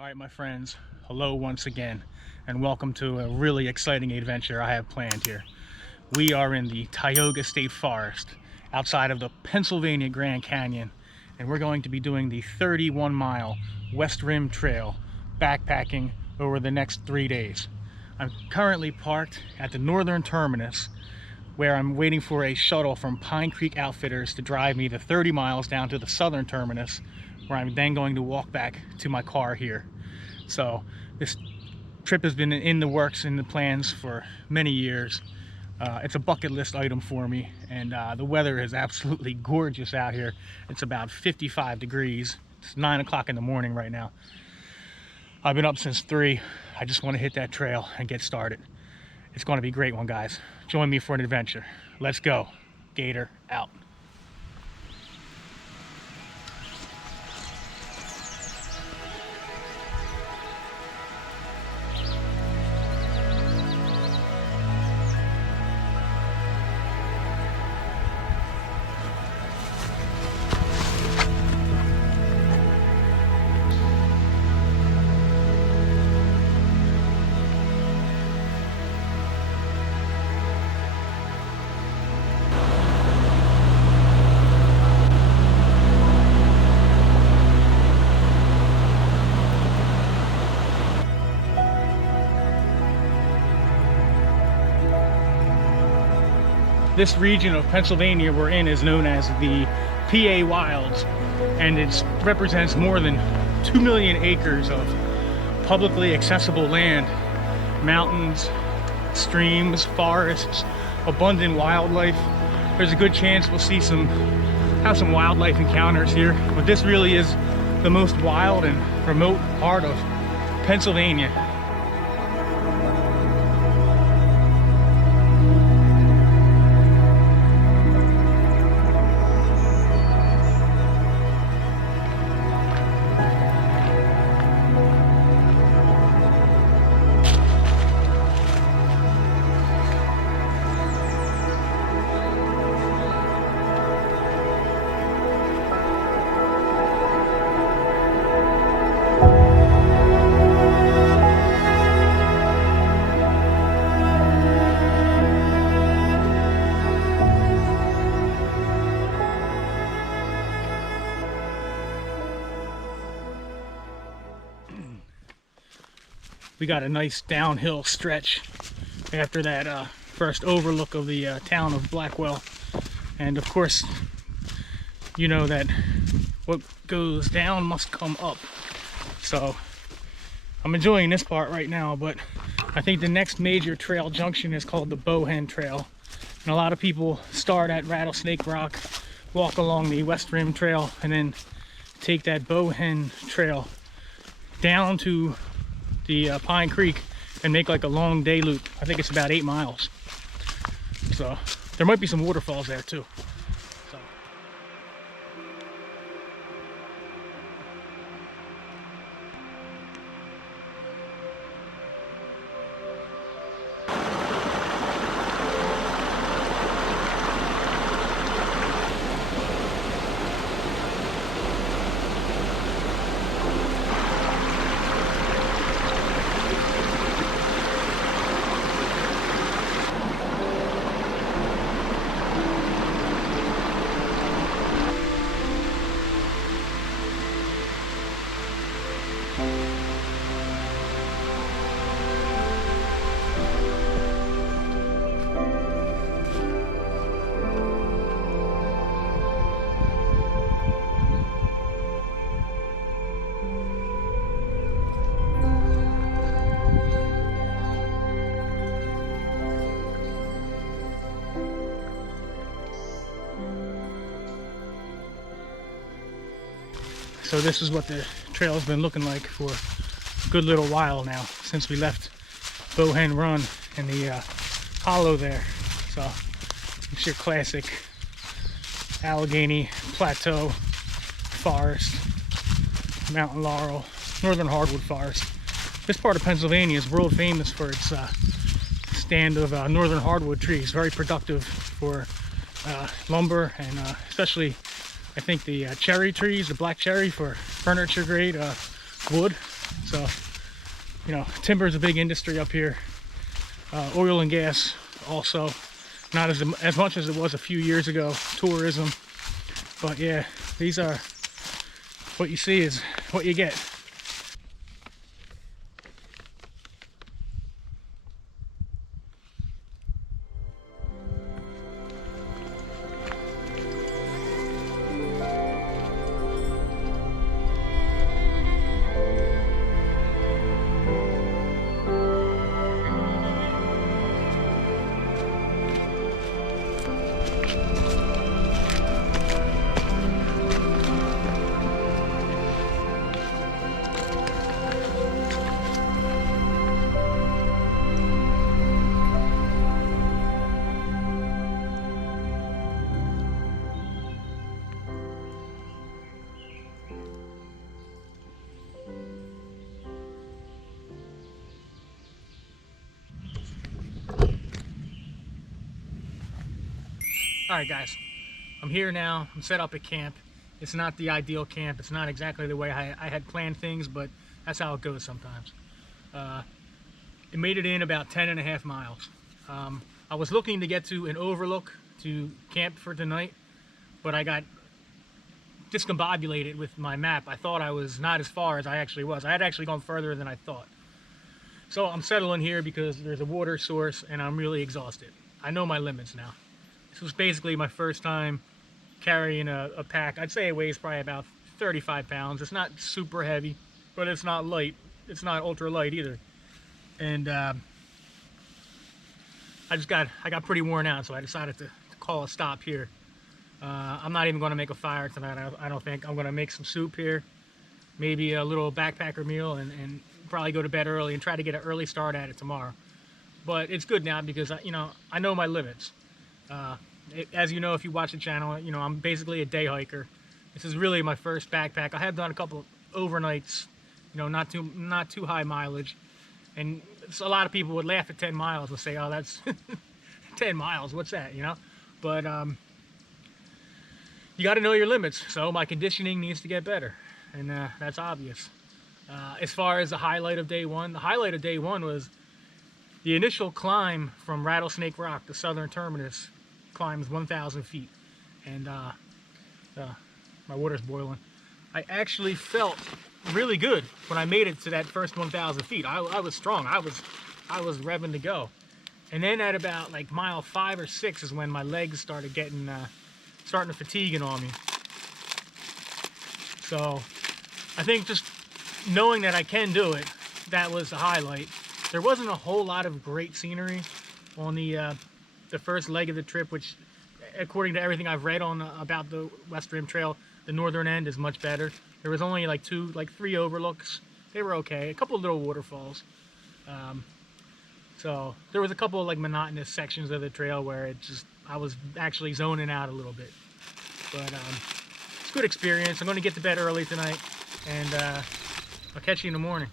All right, my friends, hello once again, and welcome to a really exciting adventure I have planned here. We are in the Tioga State Forest, outside of the Pennsylvania Grand Canyon, and we're going to be doing the 31-mile West Rim Trail, backpacking over the next 3 days. I'm currently parked at the northern terminus, where I'm waiting for a shuttle from Pine Creek Outfitters to drive me the 30 miles down to the southern terminus, where I'm then going to walk back to my car here. So this trip has been in the works, in the plans for many years. It's a bucket list item for me, and the weather is absolutely gorgeous out here. It's about 55 degrees. It's 9 o'clock in the morning right now. I've been up since 3. I just want to hit that trail and get started. It's going to be a great one, guys. Join me for an adventure. Let's go. Gator out. This region of Pennsylvania we're in is known as the PA Wilds, and it represents more than 2 million acres of publicly accessible land, mountains, streams, forests, abundant wildlife. There's a good chance we'll have some wildlife encounters here, but this really is the most wild and remote part of Pennsylvania. We got a nice downhill stretch after that first overlook of the town of Blackwell. And of course, you know that what goes down must come up. So I'm enjoying this part right now, but I think the next major trail junction is called the Bowhen Trail. And a lot of people start at Rattlesnake Rock, walk along the West Rim Trail, and then take that Bowhen Trail down to the Pine Creek and make like a long day loop. I think it's about 8 miles. So there might be some waterfalls there too. So this is what the trail has been looking like for a good little while now, since we left Bowhen Run in the hollow there. So it's your classic Allegheny Plateau forest, mountain laurel, northern hardwood forest. This part of Pennsylvania is world famous for its stand of northern hardwood trees, very productive for lumber, and especially I think the cherry trees, the black cherry, for furniture grade wood. So, you know, timber is a big industry up here. Oil and gas also, not as much as it was a few years ago. Tourism, but yeah, these are what you see is what you get. All right, guys, I'm here now. I'm set up at camp. It's not the ideal camp. It's not exactly the way I had planned things, but that's how it goes sometimes. It made it in about 10.5 miles. I was looking to get to an overlook to camp for tonight, but I got discombobulated with my map. I thought I was not as far as I actually was. I had actually gone further than I thought. So I'm settling here because there's a water source and I'm really exhausted. I know my limits now. This was basically my first time carrying a pack. I'd say it weighs probably about 35 pounds. It's not super heavy, but it's not light. It's not ultra light either. And I got pretty worn out, so I decided to call a stop here. I'm not even going to make a fire tonight. I don't think. I'm going to make some soup here, maybe a little backpacker meal, and probably go to bed early and try to get an early start at it tomorrow. But it's good now because I know my limits. As you know, if you watch the channel, you know I'm basically a day hiker. This is really my first backpack. I have done a couple of overnights, you know, not too high mileage, and a lot of people would laugh at 10 miles and say, "Oh, that's 10 miles. What's that?" You know, but you got to know your limits. So my conditioning needs to get better, and that's obvious. As far as the highlight of day one was the initial climb from Rattlesnake Rock, the southern terminus. Climbs 1,000 feet, and my water's boiling. I actually felt really good when I made it to that first 1,000 feet. I was strong. I was revving to go, and then at about like mile 5 or 6 is when my legs started getting starting to fatiguing on me. So I think just knowing that I can do it, that was the highlight. There wasn't a whole lot of great scenery on the first leg of the trip, which according to everything I've read on about the West Rim Trail, the northern end is much better. There was only like 3 overlooks. They were okay. A couple of little waterfalls. So there was a couple of like monotonous sections of the trail where I was actually zoning out a little bit. But it's a good experience. I'm going to get to bed early tonight, and I'll catch you in the morning.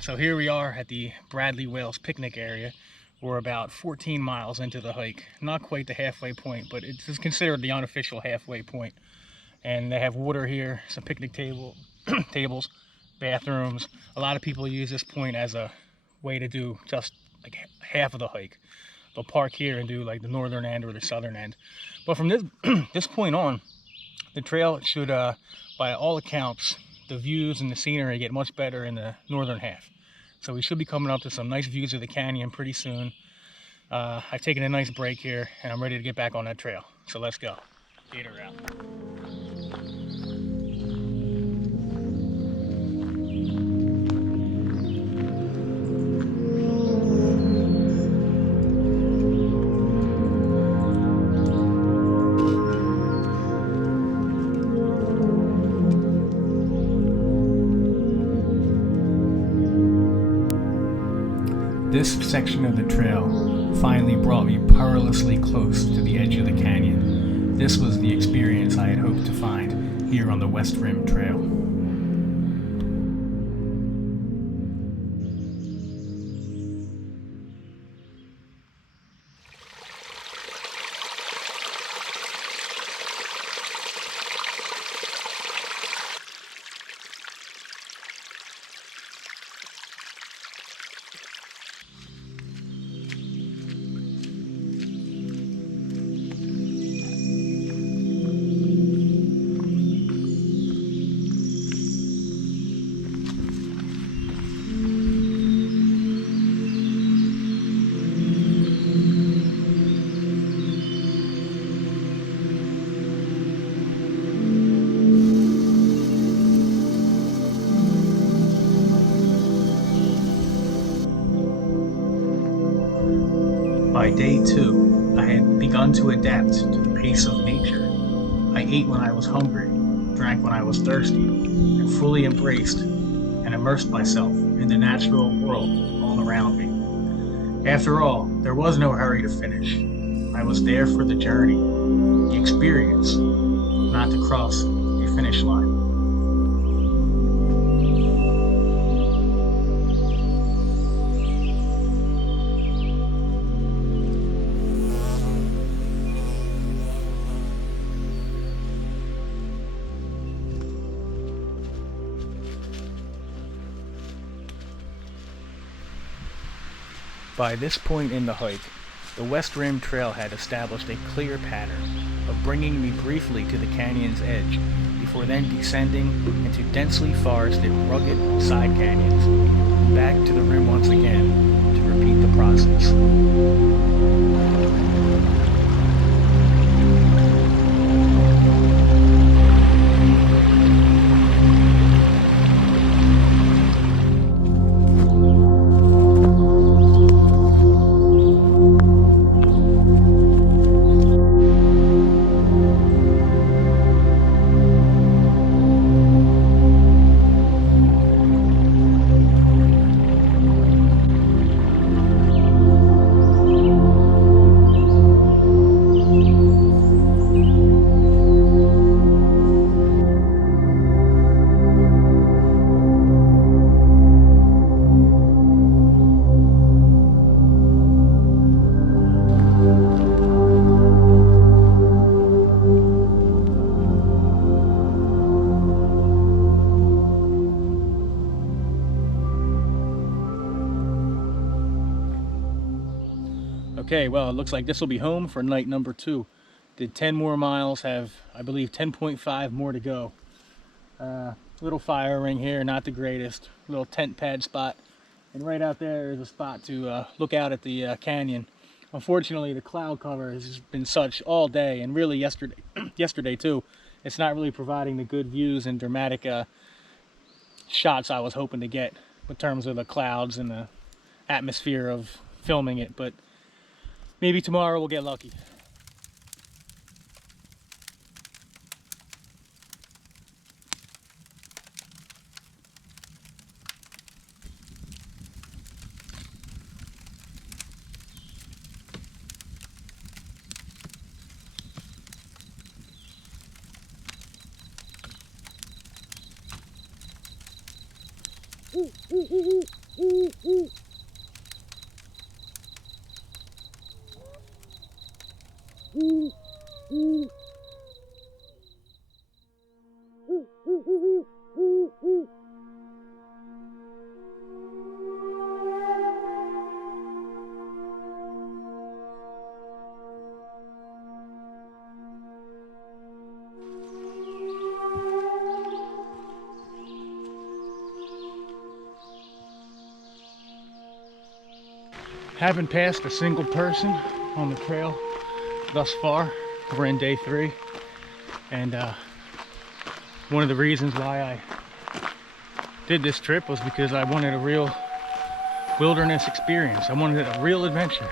So here we are at the Bradley Whales picnic area. We're about 14 miles into the hike. Not quite the halfway point, but it's considered the unofficial halfway point. And they have water here, some picnic tables, bathrooms. A lot of people use this point as a way to do just like half of the hike. they'll park here and do like the northern end or the southern end. But from this this point on, the trail should, by all accounts, the views and the scenery get much better in the northern half. So we should be coming up to some nice views of the canyon pretty soon. I've taken a nice break here and I'm ready to get back on that trail. So let's go. Gator route. This section of the trail finally brought me perilously close to the edge of the canyon. This was the experience I had hoped to find here on the West Rim Trail. By day 2, I had begun to adapt to the pace of nature. I ate when I was hungry, drank when I was thirsty, and fully embraced and immersed myself in the natural world all around me. After all, there was no hurry to finish. I was there for the journey, the experience, not to cross a finish line. By this point in the hike, the West Rim Trail had established a clear pattern of bringing me briefly to the canyon's edge before then descending into densely forested, rugged side canyons, back to the rim once again to repeat the process. Okay, well, it looks like this will be home for night number 2. Did 10 more miles, have, I believe, 10.5 more to go. Little fire ring here, not the greatest. Little tent pad spot. And right out there is a spot to look out at the canyon. Unfortunately, the cloud cover has been such all day, and really yesterday too. It's not really providing the good views and dramatic shots I was hoping to get in terms of the clouds and the atmosphere of filming it, but maybe tomorrow we'll get lucky. Haven't passed a single person on the trail thus far. We're in day 3, and one of the reasons why I did this trip was because I wanted a real wilderness experience. I wanted a real adventure,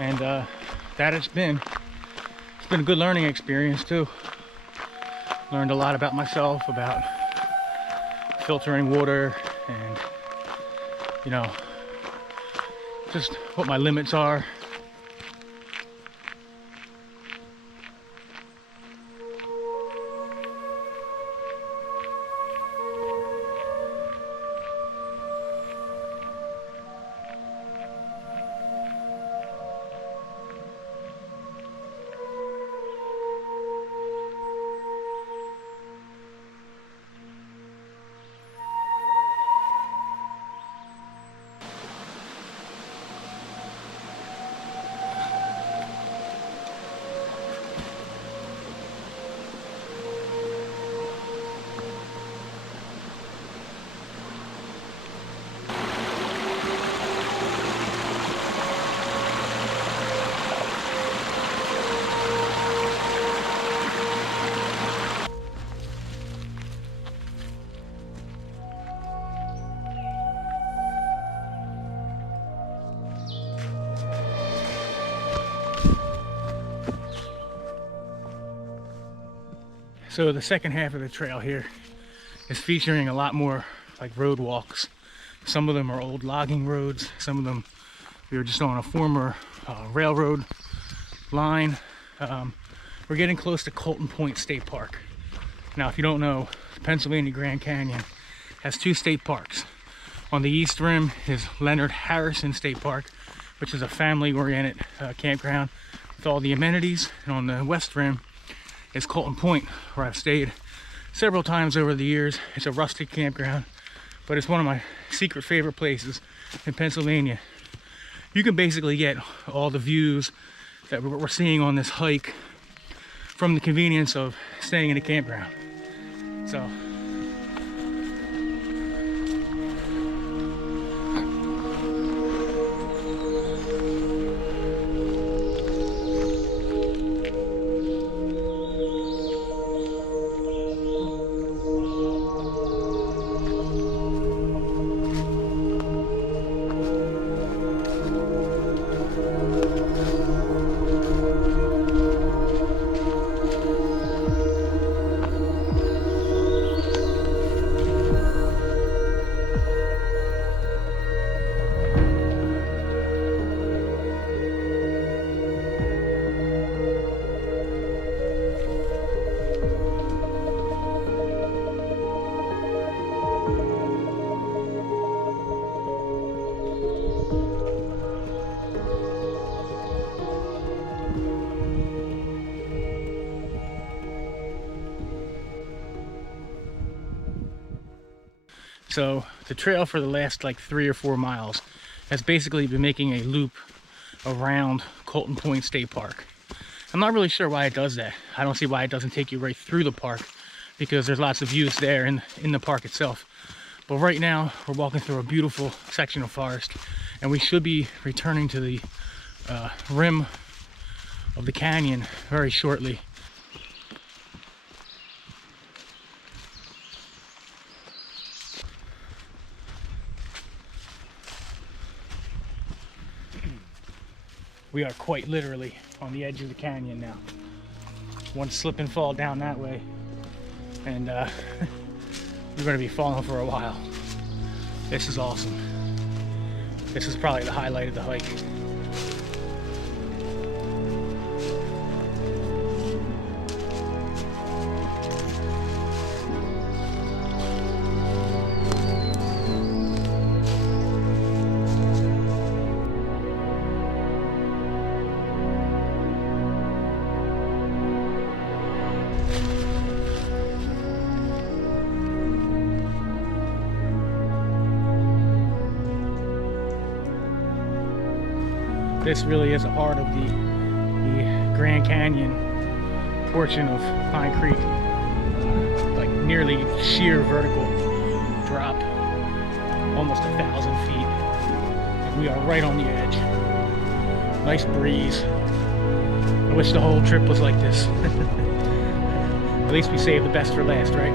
and that it's been a good learning experience too. Learned a lot about myself, about filtering water, and you know, just what my limits are. So the second half of the trail here is featuring a lot more like road walks. Some of them are old logging roads. Some of them we were just on a former railroad line. We're getting close to Colton Point State Park. Now, if you don't know, the Pennsylvania Grand Canyon has 2 state parks. On the east rim is Leonard Harrison State Park, which is a family-oriented campground with all the amenities. And on the west rim is Colton Point, where I've stayed several times over the years. It's a rustic campground, but it's one of my secret favorite places in Pennsylvania. You can basically get all the views that we're seeing on this hike from the convenience of staying in a campground. So So the trail for the last like 3 or 4 miles has basically been making a loop around Colton Point State Park. I'm not really sure why it does that. I don't see why it doesn't take you right through the park, because there's lots of views there in the park itself. But right now we're walking through a beautiful section of forest, and we should be returning to the rim of the canyon very shortly. We are quite literally on the edge of the canyon now. One slip and fall down that way, and we're going to be falling for a while. This is awesome. This is probably the highlight of the hike. This really is the heart of the Grand Canyon portion of Pine Creek. Like nearly sheer vertical drop, almost 1,000 feet. We are right on the edge. Nice breeze. I wish the whole trip was like this. At least we saved the best for last, right?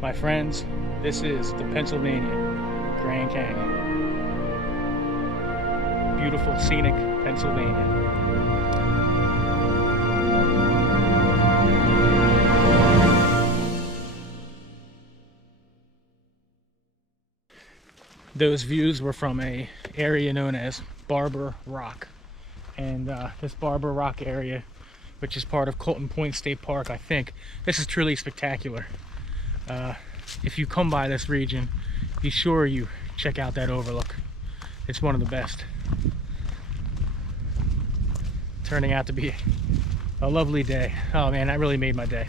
My friends, this is the Pennsylvania Grand Canyon. Beautiful, scenic Pennsylvania. Those views were from an area known as Barber Rock. And this Barber Rock area, which is part of Colton Point State Park, I think, this is truly spectacular. If you come by this region, be sure you check out that overlook. It's one of the best. Turning out to be a lovely day. Oh man, that really made my day.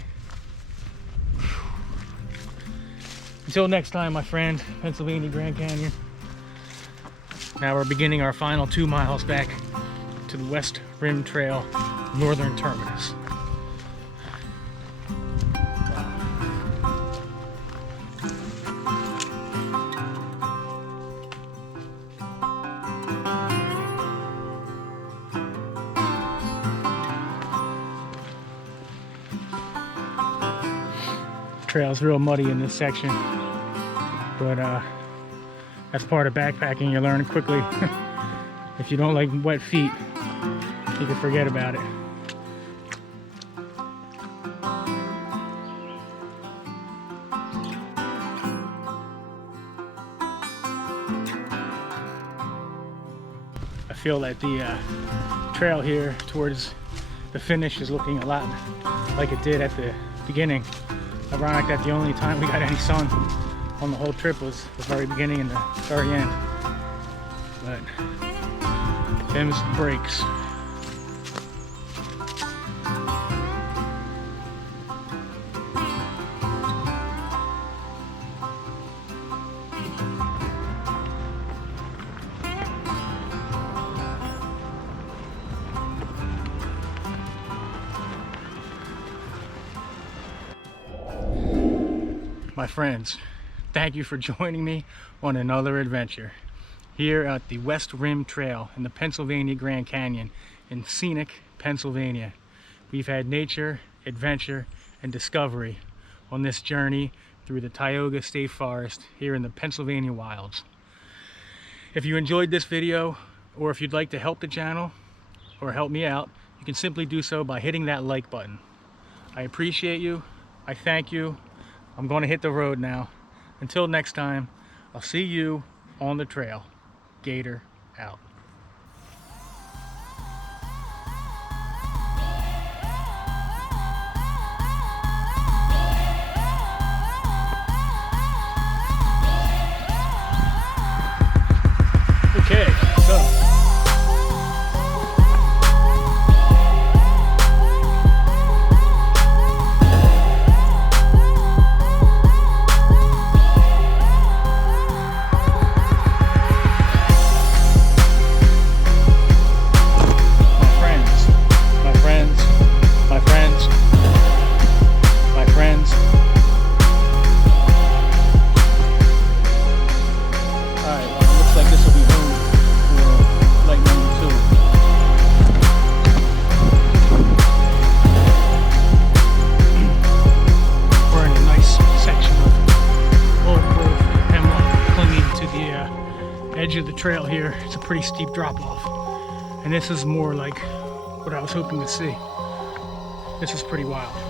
Until next time, my friend, Pennsylvania Grand Canyon. Now we're beginning our final 2 miles back to the West Rim Trail northern terminus. Trail's real muddy in this section, but that's part of backpacking. You learn quickly. If you don't like wet feet, you can forget about it. I feel that the trail here towards the finish is looking a lot like it did at the beginning. Ironic that the only time we got any sun on the whole trip was the very beginning and the very end. But them's the breaks. My friends, thank you for joining me on another adventure here at the West Rim Trail in the Pennsylvania Grand Canyon in scenic Pennsylvania. We've had nature, adventure, and discovery on this journey through the Tioga State Forest here in the Pennsylvania wilds. If you enjoyed this video, or if you'd like to help the channel or help me out, you can simply do so by hitting that like button. I appreciate you. I thank you. I'm going to hit the road now. Until next time, I'll see you on the trail. Gator out. Okay, so my friends, edge of the trail here. It's a pretty steep drop off. And this is more like what I was hoping to see. This is pretty wild.